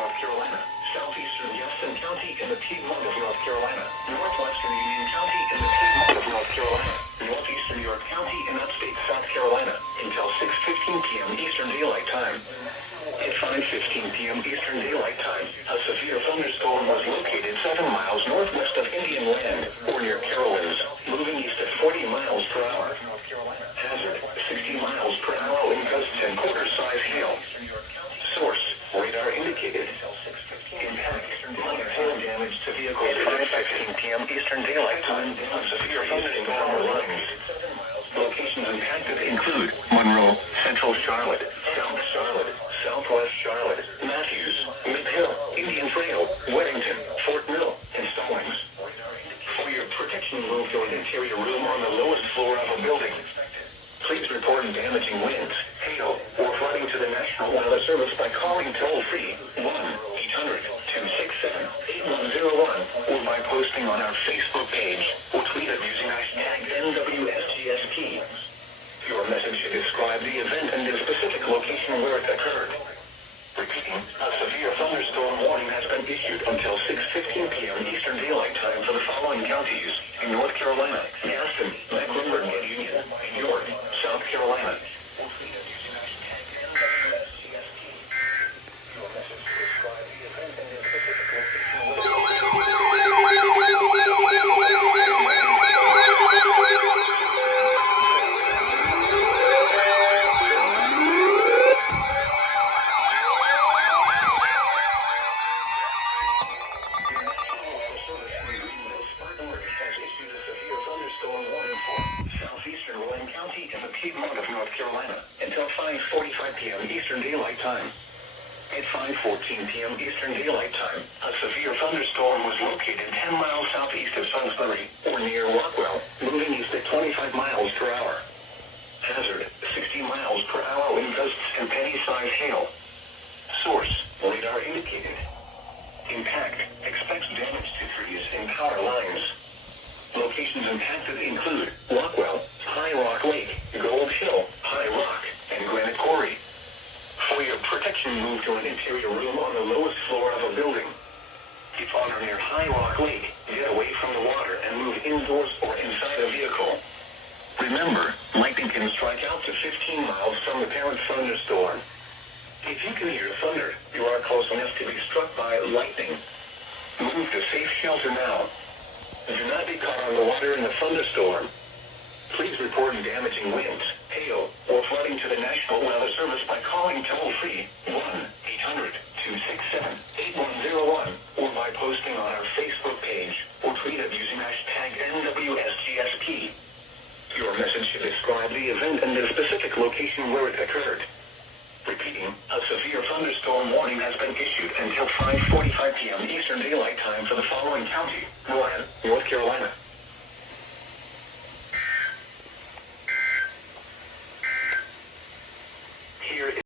North Carolina, southeastern Gaston County in the Piedmont of North Carolina, northwestern Union County in the Piedmont of North Carolina, northeastern York County in upstate South Carolina, until 6:15 p.m. Eastern Daylight Time. At 5:15 p.m. Eastern Daylight Time, a severe thunderstorm was located 7 miles northwest of Indian Land, or near Carowinds, moving east at 40 miles per hour. Hazard, 60 miles per hour wind gusts and quarter-size hail. Source, radar indicated. Impact, minor hail damage to vehicles 5:15 p.m. Eastern Daylight Time, and severe thunderstorm warnings. Locations impacted include Monroe, Central Charlotte, South Charlotte, Southwest Charlotte, Matthews, Mid Hill, Indian Trail, Weddington, Fort Mill, and Stallings. For your protection, move to an interior room on the lowest floor of a building. Please report damaging winds, hail, or flooding to the National Weather Service by calling toll-free 1-800-267-8101 or by posting on our Facebook page or tweet us using hashtag NWSGSP. Your message should describe the event and the specific location where it occurred. Repeating, a severe thunderstorm warning has been issued until 6:15 p.m. Eastern Daylight Time for the following counties in North Carolina: Gaston, Mecklenburg and Union, and York, South Carolina. In the Piedmont of North Carolina until 5:45 p.m. Eastern Daylight Time. At 5:14 p.m. Eastern Daylight Time, a severe thunderstorm was located 10 miles southeast of Salisbury, or near Rockwell, moving east at 25 miles per hour. Hazard, 60 miles per hour wind gusts and penny-sized hail. Source, radar indicated. Impact, expects damage to trees and power lines. Locations impacted include Rockwell, High Rock Lake, Gold Hill, High Rock, and Granite Quarry. For your protection, move to an interior room on the lowest floor of a building. If on or near High Rock Lake, get away from the water and move indoors or inside a vehicle. Remember, lightning can strike out to 15 miles from the parent thunderstorm. If you can hear thunder, you are close enough to be struck by lightning. Move to safe shelter now. Do not be caught on the water in the thunderstorm. Please report damaging winds, hail, or flooding to the National Weather Service by calling toll-free 1-800-267-8101 or by posting on our Facebook page or tweet us using hashtag NWSGSP. Your message should describe the event and the specific location where it occurred. Repeating, a severe thunderstorm warning has been issued until 5:45 p.m. Eastern Daylight Time for the following county: Rowan, North Carolina,